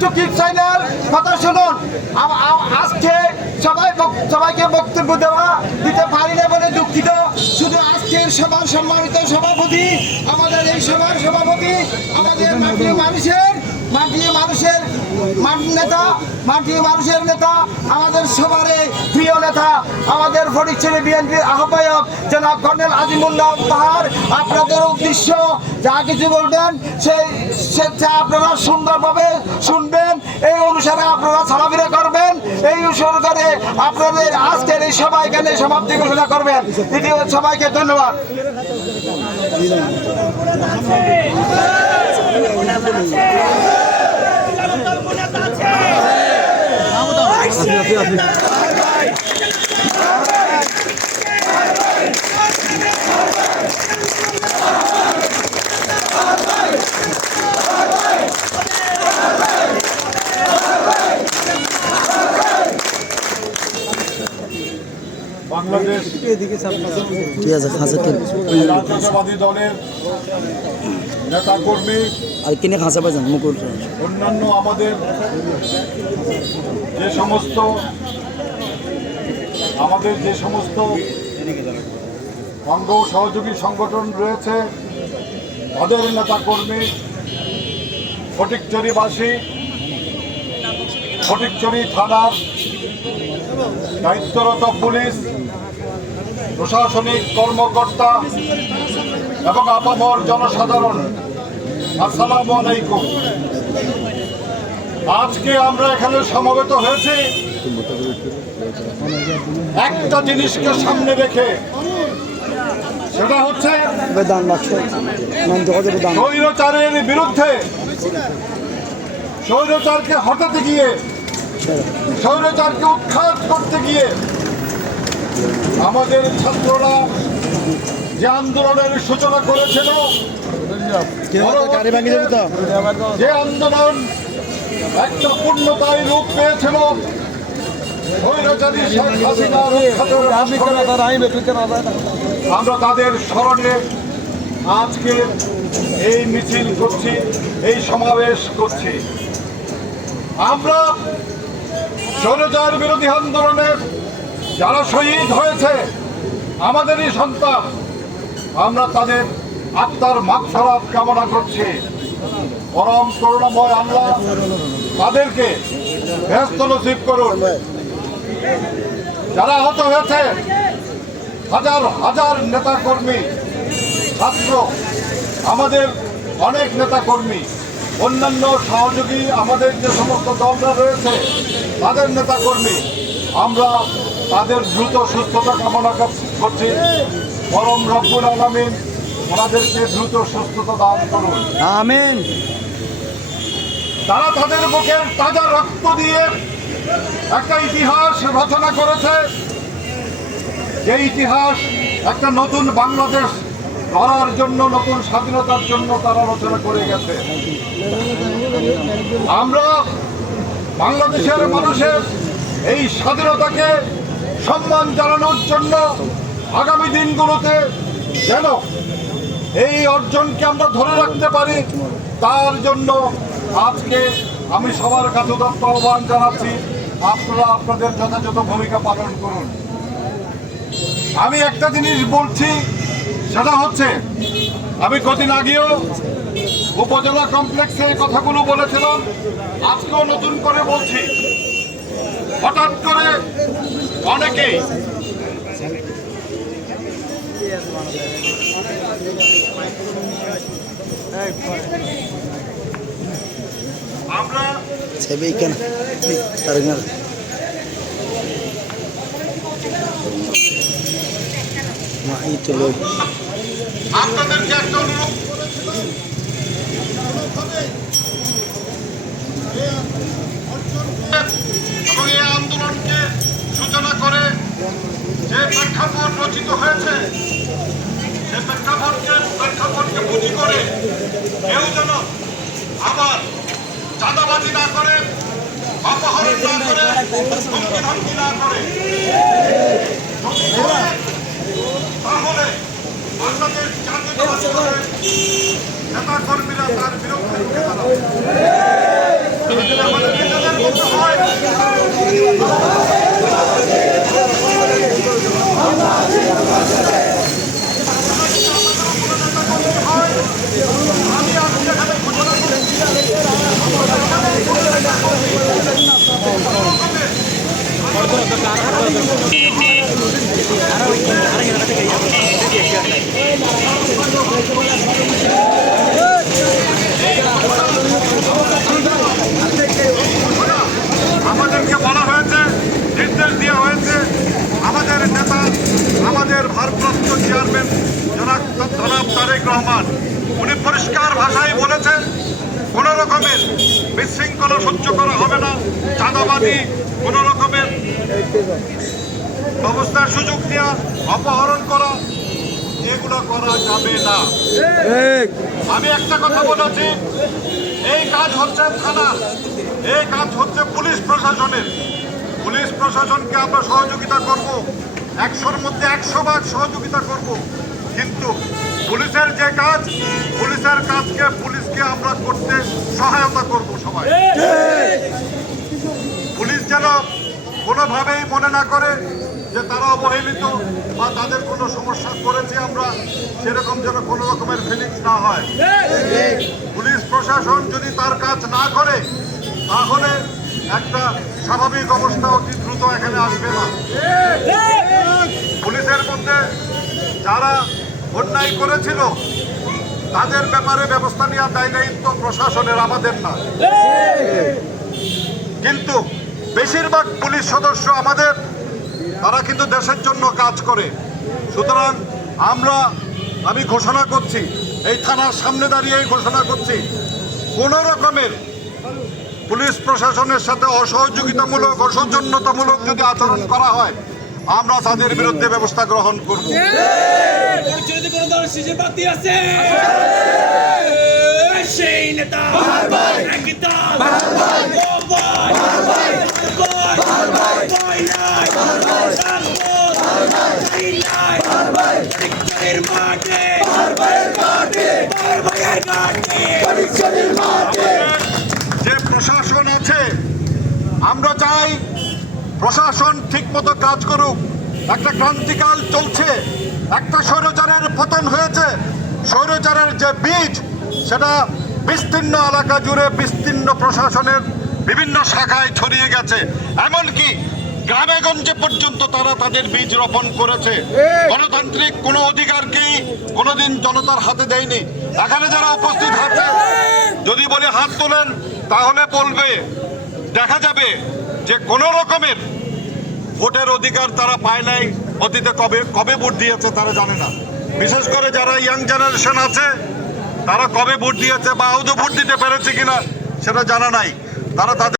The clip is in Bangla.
চুকির চ্যানেল কথা শুনুন। আজকে সবাই সবাইকে বক্তব্য দেওয়া দিতে পারি না বলে দুঃখিত। শুধু আজকের সবার সম্মানিত সভাপতি, আমাদের এই সভার সভাপতি, আমাদের মানুষের নেতা মাটির মানুষের নেতা, আমাদের সবারই প্রিয় নেতা, আমাদের ফটিকছড়ি বিএনপির আহ্বায়ক জনাব কর্নেল আজিমুল্লাহ পাহাড়। আপনাদের উদ্দেশ্য, যা কিছু বলবেন, সেই স্বেচ্ছা আপনারা সুন্দরভাবে শুনবেন। এই অনুসারে আপনারা চলাফেরা করবেন। এই অনুসারে আপনাদের আজকের এই সভা এখানে সমাপ্তি ঘোষণা করবেন। দ্বিতীয় সবাইকে ধন্যবাদ। বাংলাদেশ ঠিক আছে দলের নেতা কর্মী আর কিনে খাঁচা পাইছেন মুকুল। অন্যান্য আমাদের যে সমস্ত, আমাদের যে সমস্ত অঙ্গ সহযোগী সংগঠন রয়েছে, তাদের নেতা কর্মী ফটিকচুরিবাসী ফটিকচুরি থানার দায়িত্বরত পুলিশ, প্রশাসনিক কর্মকর্তা এবং আপামর জনসাধারণ আসসালামু আলাইকুম। আজকে আমরা এখানে সমবেত হয়েছি। একটা জিনিসকে সামনে রেখে সেটা হচ্ছে দান স্বৈরচারের বিরুদ্ধে স্বৈরচারকে হটাতে গিয়ে স্বৈরচারকে উৎখাত করতে গিয়ে আমাদের ছাত্ররা যে আন্দোলনের সূচনা করেছিল যে আন্দোলন একটা পূর্ণতায় রূপ পেয়েছিল। আমরা তাদের স্মরণে আজকে এই মিছিল করছি এই সমাবেশ করছি। আমরা স্বৈরাচার বিরোধী আন্দোলনের যারা শহীদ হয়েছে আমাদেরই সন্তান আমরা তাদের আত্মার মাগফরাত কামনা করছি। পরম করুণাময় আল্লাহ তাদেরকে ব্যস্ত নসিব করুন। যারা আহত হয়েছে, হাজার হাজার নেতা কর্মী ছাত্র, আমাদের অনেক নেতা কর্মী অন্যান্য সহযোগী, আমাদের যে সমস্ত দলরা রয়েছে, তাদের নেতা কর্মী আমরা তাদের দ্রুত সুস্থতা কামনা করছি। পরম রব্বুল আলমিন ওনাদেরকে দ্রুত সুস্থতা দান করুন। আমেন। তারা তাদের বুকের তাজা রক্ত দিয়ে একটা ইতিহাস রচনা করেছে। যে ইতিহাস একটা নতুন বাংলাদেশ গড়ার জন্য নতুন স্বাধীনতার জন্য তারা রচনা করে গেছে। আমরা বাংলাদেশের মানুষের এই স্বাধীনতাকে সম্মান জানানোর জন্য আগামী দিনগুলোতে যেন এই অর্জনকে আমরা ধরে রাখতে পারি। তার জন্য আজকে আমি সবার কাছে উদাত্ত আহ্বান জানাচ্ছি, আপনারা আপনাদের যথাযথ ভূমিকা পালন করুন। আমি একটা জিনিস বলছি, সেটা হচ্ছে, আমি কদিন আগেও উপজেলা কমপ্লেক্সে এই কথাগুলো বলেছিলাম, আজকেও নতুন করে বলছি। হঠাৎ করে অনেকেই আমরা কেন? একটা অনুরোধ। এবং এই আন্দোলনকে সূচনা করে যে প্রেক্ষাপট রচিত হয়েছে প্রেক্ষাপটকে প্রেক্ষাপটকে পুঁজি যেন আবার চাঁদাবাজি না করে, অপহরণ না করে হুমকি ধমকি তাহলে বাংলাদেশ জাতীয়তাবাদী দলের নেতা কর্মীরা তার বিরুদ্ধে দাঁড়াবে। আমাদেরকে বলা হয়েছে, নির্দেশ দেওয়া হয়েছে, আমাদের নেতা, আমাদের ভারপ্রাপ্ত চেয়ারম্যান জনাব জনাব তারেক রহমান। উনি পরিষ্কার ভাষায় বলেছেন, কোনো রকমের বিশৃঙ্খলা সহ্য করা হবে না চাঁদাবাদী কোনো রকমের ব্যবস্থার সুযোগ দেওয়া অপহরণ করা এগুলো করা যাবে না। আমি একটা কথা বলেছি এই কাজ হচ্ছে থানা এই কাজ হচ্ছে পুলিশ প্রশাসনের। পুলিশ প্রশাসনকে আমরা সহযোগিতা করব একশোর মধ্যে একশো ভাগ সহযোগিতা করব। কিন্তু পুলিশের যে কাজ পুলিশের কাজকে পুলিশকে আমরা করতে সহায়তা করব সবাই। যেন কোনোভাবেই মনে না করে যে তারা অবহেলিত বা তাদের কোনো সমস্যা করেছি আমরা, সেরকম যেন কোনো রকমের ফিলিংস না হয়। পুলিশ প্রশাসন যদি তার কাজ না করে, তাহলে একটা স্বাভাবিক অবস্থা অতি দ্রুত এখানে আসবে না। পুলিশের মধ্যে যারা অন্যায় করেছিল, তাদের ব্যাপারে ব্যবস্থা নেওয়ার দায় দায়িত্ব প্রশাসনের, আমাদের না। কিন্তু বেশিরভাগ পুলিশ সদস্য আমাদের তারা কিন্তু দেশের জন্য কাজ করে সুতরাং আমরা আমি ঘোষণা করছি এই থানার সামনে দাঁড়িয়ে ঘোষণা করছি কোন রকমের পুলিশ প্রশাসনের সাথে অসহযোগিতামূলক অসৌজন্যতামূলক যদি আচরণ করা হয় আমরা তাদের বিরুদ্ধে ব্যবস্থা গ্রহণ করব সেই নেতা পরীক্ষার মাঠে পরীক্ষার মাঠে যে প্রশাসন আছে আমরা চাই প্রশাসন ঠিকমতো কাজ করুক। একটা ক্রান্তিকাল চলছে একটা স্বৈরাচারের পতন হয়েছে। স্বৈরাচারের যে বীজ সেটা বিস্তীর্ণ এলাকা জুড়ে বিস্তীর্ণ প্রশাসনের বিভিন্ন শাখায় ছড়িয়ে গেছে। এমনকি গ্রামে গঞ্জে পর্যন্ত তারা তাদের বীজ রোপণ করেছে। গণতান্ত্রিক কোনো অধিকারকেই কোনোদিন জনতার হাতে দেয়নি? এখানে যারা উপস্থিত আছে যদি বলে হাত তোলেন তাহলে বলবে দেখা যাবে যে কোনো রকমের ভোটের অধিকার তারা পায় নাই অতীতে কবে কবে ভোট দিয়েছে তারা জানে না। বিশেষ করে যারা ইয়াং জেনারেশন আছে তারা কবে ভোট দিয়েছে বা আদৌ ভোট দিতে পেরেছে কিনা সেটা জানা নাই। তারা তাদের